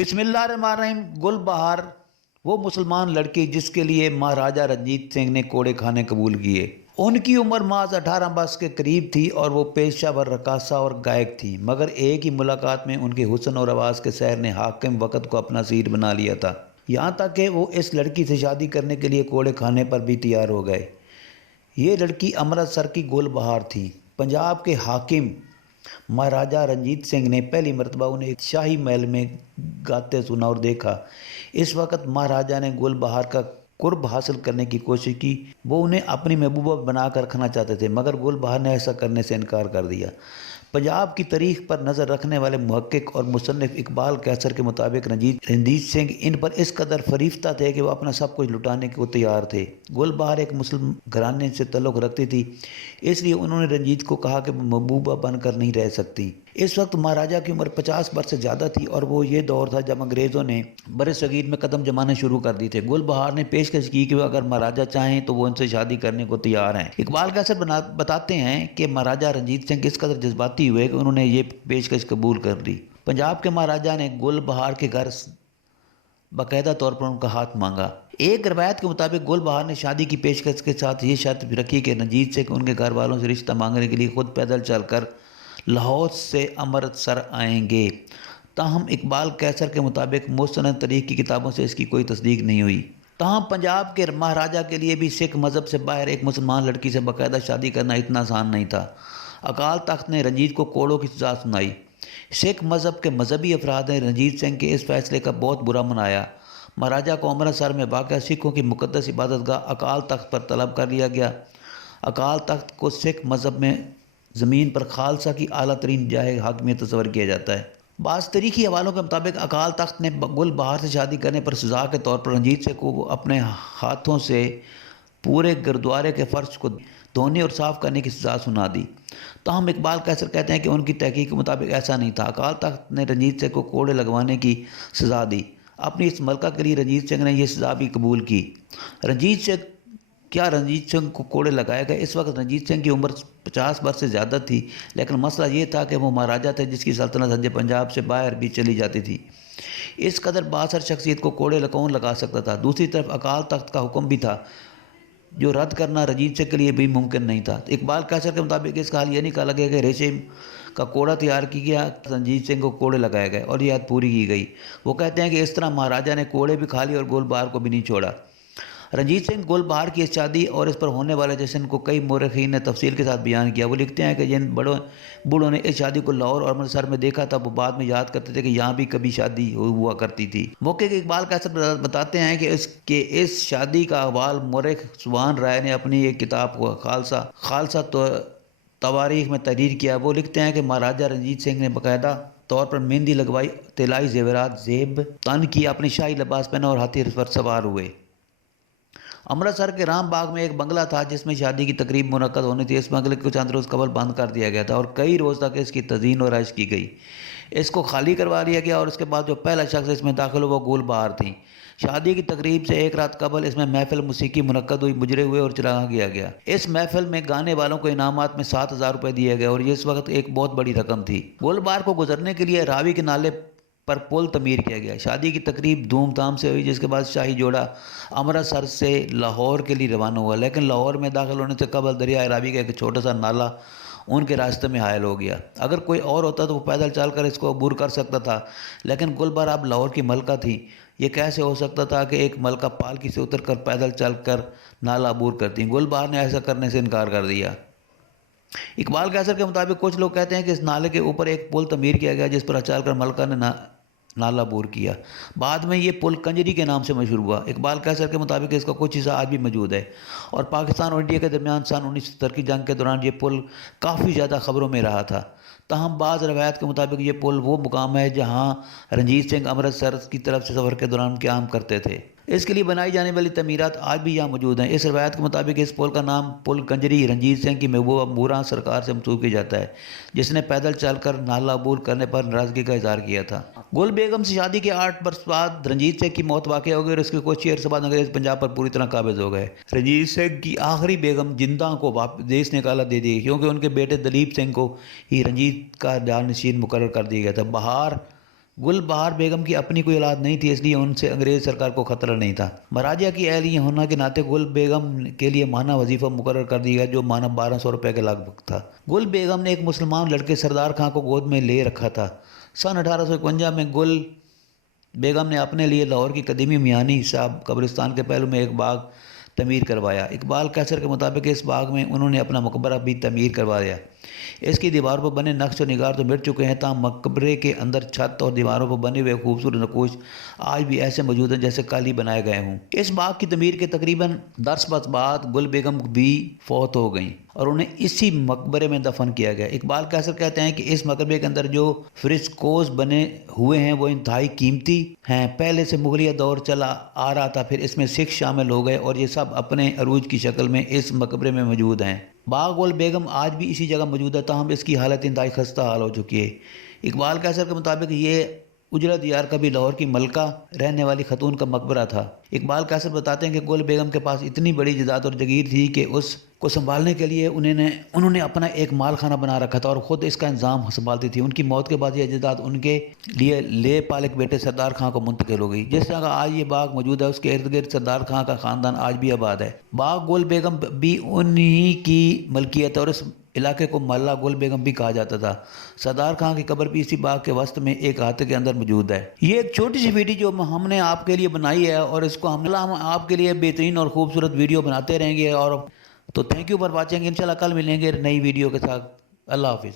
بسم اللہ الرحمن الرحیم۔ گل بہار وہ مسلمان لڑکی جس کے لیے مہاراجہ رنجیت سنگھ نے کوڑے کھانے قبول کیے۔ ان کی عمر محض 18 برس کے قریب تھی اور وہ پیشہ ور رقاصہ اور گائک تھی، مگر ایک ہی ملاقات میں ان کے حسن اور آواز کے سحر نے حاکم وقت کو اپنا اسیر بنا لیا تھا، یہاں تک کہ وہ اس لڑکی سے شادی کرنے کے لیے کوڑے کھانے پر بھی تیار ہو گئے۔ یہ لڑکی امرتسر کی گل بہار تھی۔ پنجاب کے حاکم مہاراجہ رنجیت سنگھ نے پہلی مرتبہ انہیں ایک شاہی محل میں گاتے سنا اور دیکھا۔ اس وقت مہاراجہ نے گل بہار کا قرب حاصل کرنے کی کوشش کی۔ وہ انہیں اپنی محبوبہ بنا کر رکھنا چاہتے تھے، مگر گل بہار نے ایسا کرنے سے انکار کر دیا۔ پنجاب کی تاریخ پر نظر رکھنے والے محقق اور مصنف اقبال قیصر کے مطابق رنجیت سنگھ ان پر اس قدر فریفتہ تھے کہ وہ اپنا سب کچھ لٹانے کو تیار تھے۔ گل بہار ایک مسلم گھرانے سے تعلق رکھتی تھی، اس لیے انہوں نے رنجیت کو کہا کہ محبوبہ بن کر نہیں رہ سکتی۔ اس وقت مہاراجہ کی عمر 50 برس سے زیادہ تھی اور وہ یہ دور تھا جب انگریزوں نے بر صغیر میں قدم جمانے شروع کر دی تھے۔ گل بہار نے پیشکش کی کہ وہ اگر مہاراجہ چاہیں تو وہ ان سے شادی کرنے کو تیار ہیں۔ اقبال قیصر بتاتے ہیں کہ مہاراجہ رنجیت سنگھ اس قدر جذباتی ہوئے کہ انہوں نے یہ پیشکش قبول کر لی۔ پنجاب کے مہاراجہ نے گل بہار کے گھر باقاعدہ طور پر ان کا ہاتھ مانگا۔ ایک روایت کے مطابق گل بہار نے شادی کی پیشکش کے ساتھ یہ شرط بھی رکھی کہ رنجیت سنگھ ان کے گھر والوں سے رشتہ مانگنے کے لیے خود پیدل چل کر لاہور سے امرتسر آئیں گے۔ تاہم اقبال قیصر کے مطابق مستند تاریخ کی کتابوں سے اس کی کوئی تصدیق نہیں ہوئی۔ تاہم پنجاب کے مہاراجہ کے لیے بھی سکھ مذہب سے باہر ایک مسلمان لڑکی سے باقاعدہ شادی کرنا اتنا آسان نہیں تھا۔ اکال تخت نے رنجیت کو کوڑوں کی سزا سنائی۔ سکھ مذہب کے مذہبی افراد نے رنجیت سنگھ کے اس فیصلے کا بہت برا منایا۔ مہاراجہ کو امرتسر میں واقع سکھوں کی مقدس عبادت گاہ اکال تخت پر طلب کر لیا گیا۔ اکال تخت کو سکھ مذہب میں زمین پر خالصہ کی اعلیٰ ترین جائے حاکمیت تصور کیا جاتا ہے۔ بعض تاریخی حوالوں کے مطابق اکال تخت نے گل بہار سے شادی کرنے پر سزا کے طور پر رنجیت سنگھ کو اپنے ہاتھوں سے پورے گردوارے کے فرش کو دھونے اور صاف کرنے کی سزا سنا دی۔ تاہم اقبال قیصر کہتے ہیں کہ ان کی تحقیق کے مطابق ایسا نہیں تھا۔ اکال تخت نے رنجیت سنگھ کو کوڑے لگوانے کی سزا دی۔ اپنی اس ملکہ کے لیے رنجیت سنگھ نے یہ سزا بھی قبول کی۔ رنجیت سنگھ کو کوڑے لگائے گئے؟ اس وقت رنجیت سنگھ کی عمر 50 برس سے زیادہ تھی، لیکن مسئلہ یہ تھا کہ وہ مہاراجہ تھے جس کی سلطنت حد پنجاب سے باہر بھی چلی جاتی تھی۔ اس قدر بااثر شخصیت کو کوڑے کون لگا سکتا تھا؟ دوسری طرف اکال تخت کا حکم بھی تھا جو رد کرنا رنجیت سنگھ کے لیے بھی ممکن نہیں تھا۔ اقبال قیصر کے مطابق اس کا حل یہ نہیں کہا لگے کہ ریشم کا کوڑا تیار کیا گیا، رنجیت سنگھ کو کوڑے لگائے گئے اور یہ حد پوری کی گئی۔ وہ کہتے ہیں کہ اس طرح مہاراجہ نے کوڑے بھی کھا لی اور گل بہار کو بھی نہیں چھوڑا۔ رنجیت سنگھ گل بہار کی اس شادی اور اس پر ہونے والے جشن کو کئی مورخین نے تفصیل کے ساتھ بیان کیا۔ وہ لکھتے ہیں کہ جن بوڑھوں نے اس شادی کو لاہور اور امرتسر میں دیکھا تھا وہ بعد میں یاد کرتے تھے کہ یہاں بھی کبھی شادی ہوا کرتی تھی۔ موقع کے اقبال قیصر بتاتے ہیں کہ اس شادی کا احوال مورخ سبحان رائے نے اپنی ایک کتاب کو خالصہ تواریخ میں تحریر کیا۔ وہ لکھتے ہیں کہ مہاراجہ رنجیت سنگھ نے باقاعدہ طور پر مہندی لگوائی، طلائی زیورات زیب تن کی، اپنی شاہی لباس پہنا اور ہاتھی پر سوار ہوئے۔ امرتسر کے رام باغ میں ایک بنگلہ تھا جس میں شادی کی تقریب منعقد ہونی تھی۔ اس بنگلے کو چند روز قبل بند کر دیا گیا تھا اور کئی روز تک اس کی تزئین و رائش کی گئی۔ اس کو خالی کروا لیا گیا اور اس کے بعد جو پہلا شخص اس میں داخل ہوا وہ گل بہار تھیں۔ شادی کی تقریب سے ایک رات قبل اس میں محفل موسیقی منعقد ہوئی، مجرے ہوئے اور چراغاں کیا گیا۔ اس محفل میں گانے والوں کو انعامات میں 7,000 روپے دیے گئے اور یہ اس وقت ایک بہت بڑی رقم تھی۔ گل بہار کو گزرنے کے لیے راوی کے نالے پر پل تعمیر کیا گیا۔ شادی کی تقریب دھوم دھام سے ہوئی، جس کے بعد شاہی جوڑا امرتسر سے لاہور کے لیے روانہ ہوا، لیکن لاہور میں داخل ہونے سے قبل دریائے راوی کا ایک چھوٹا سا نالا ان کے راستے میں حائل ہو گیا۔ اگر کوئی اور ہوتا تو وہ پیدل چل کر اس کو عبور کر سکتا تھا، لیکن گل بہار اب لاہور کی ملکہ تھی۔ یہ کیسے ہو سکتا تھا کہ ایک ملکہ پالکی سے اتر کر پیدل چل کر نالا عبور کرتی؟ گل بہار نے ایسا کرنے سے انکار کر دیا۔ اقبال قیصر کے مطابق کچھ لوگ کہتے ہیں کہ اس نالے کے اوپر ایک پل تعمیر کیا گیا جس پر چل کر ملکہ نے نالا عبور کیا۔ بعد میں یہ پل کنجری کے نام سے مشہور ہوا۔ اقبال قیصر کے مطابق اس کا کچھ حصہ آج بھی موجود ہے اور پاکستان اور انڈیا کے درمیان سن 1970 کی جنگ کے دوران یہ پل کافی زیادہ خبروں میں رہا تھا۔ تاہم بعض روایات کے مطابق یہ پل وہ مقام ہے جہاں رنجیت سنگھ امرتسر کی طرف سے سفر کے دوران قیام کرتے تھے۔ اس کے لیے بنائی جانے والی تعمیرات آج بھی یہاں موجود ہیں۔ اس روایت کے مطابق اس پل کا نام پل کنجری رنجیت سنگھ کی محبوبہ مورا سرکار سے منسوب کیا جاتا ہے، جس نے پیدل چل کر نالا عبور کرنے پر ناراضگی کا اظہار کیا تھا۔ گل بیگم سے شادی کے 8 برس بعد رنجیت سنگھ کی موت واقع ہو گئی اور اس کے کچھ ہی عرصے بعد انگریز پنجاب پر پوری طرح قابض ہو گئے۔ رنجیت سنگھ کی آخری بیگم جندہ کو دیس نکالا دے دی کیونکہ ان کے بیٹے دلیپ سنگھ کو ہی رنجیت کا جانشین مقرر کر دیا گیا تھا۔ بہار گل بہار بیگم کی اپنی کوئی اولاد نہیں تھی، اس لیے ان سے انگریز سرکار کو خطرہ نہیں تھا۔ مہاراجہ کی اہلیہ ہونے کے ناطے گل بیگم کے لیے ماہانہ وظیفہ مقرر کر دیا گیا، جو ماہانہ 1200 روپے کے لگ بھگ تھا۔ گل بیگم نے ایک مسلمان لڑکے سردار خان کو گود میں لے رکھا تھا۔ سن 1851 میں گل بیگم نے اپنے لیے لاہور کی قدیمی میانی صاحب قبرستان کے پہلو میں ایک باغ تعمیر کروایا۔ اقبال کیسر کے مطابق اس باغ میں انہوں نے اپنا مقبرہ بھی تعمیر کروایا۔ اس کی دیواروں پر بنے نقش و نگار تو مٹ چکے ہیں، تاہم مقبرے کے اندر چھت اور دیواروں پر بنے ہوئے خوبصورت نقوش آج بھی ایسے موجود ہیں جیسے کل ہی بنائے گئے ہوں۔ اس باغ کی تعمیر کے تقریباً 10 برس بعد گل بیگم بھی فوت ہو گئیں اور انہیں اسی مقبرے میں دفن کیا گیا۔ اقبال کیسر کہتے ہیں کہ اس مقبرے کے اندر جو فرسکوز بنے ہوئے ہیں وہ انتہائی قیمتی ہیں۔ پہلے سے مغلیہ دور چلا آ رہا تھا، پھر اس میں سکھ شامل ہو گئے اور یہ سب اپنے عروج کی شکل میں اس مقبرے میں موجود ہیں۔ باغ گل بیگم آج بھی اسی جگہ موجود ہے، تاہم اس کی حالت انتہائی خستہ حال ہو چکی ہے۔ اقبال کیسر کے مطابق یہ اجڑا دیار کبھی لاہور کی ملکہ رہنے والی خاتون کا مقبرہ تھا۔ اقبال کیسر بتاتے ہیں کہ گل بیگم کے پاس اتنی بڑی جائیداد اور جگیر تھی کہ اس کو سنبھالنے کے لیے انہوں نے اپنا ایک مال خانہ بنا رکھا تھا اور خود اس کا انتظام سنبھالتی تھی۔ ان کی موت کے بعد یہ جائیداد ان کے لیے لے پالک بیٹے سردار خان کو منتقل ہو گئی۔ جس طرح کا آج یہ باغ موجود ہے، اس کے ارد گرد سردار خان کا خاندان آج بھی آباد ہے۔ باغ گل بیگم بھی انہی کی ملکیت ہے اور اس علاقے کو محلہ گل بیگم بھی کہا جاتا تھا۔ سردار خان کی قبر بھی اسی باغ کے وسط میں ایک احاطے کے اندر موجود ہے۔ یہ ایک چھوٹی سی ویڈیو جو ہم نے آپ کے لیے بنائی ہے اور اس کو ہم آپ کے لیے بہترین اور خوبصورت ویڈیو بناتے رہیں گے، اور تو تھینک یو فار واچنگ۔ انشاءاللہ کل ملیں گے نئی ویڈیو کے ساتھ۔ اللہ حافظ۔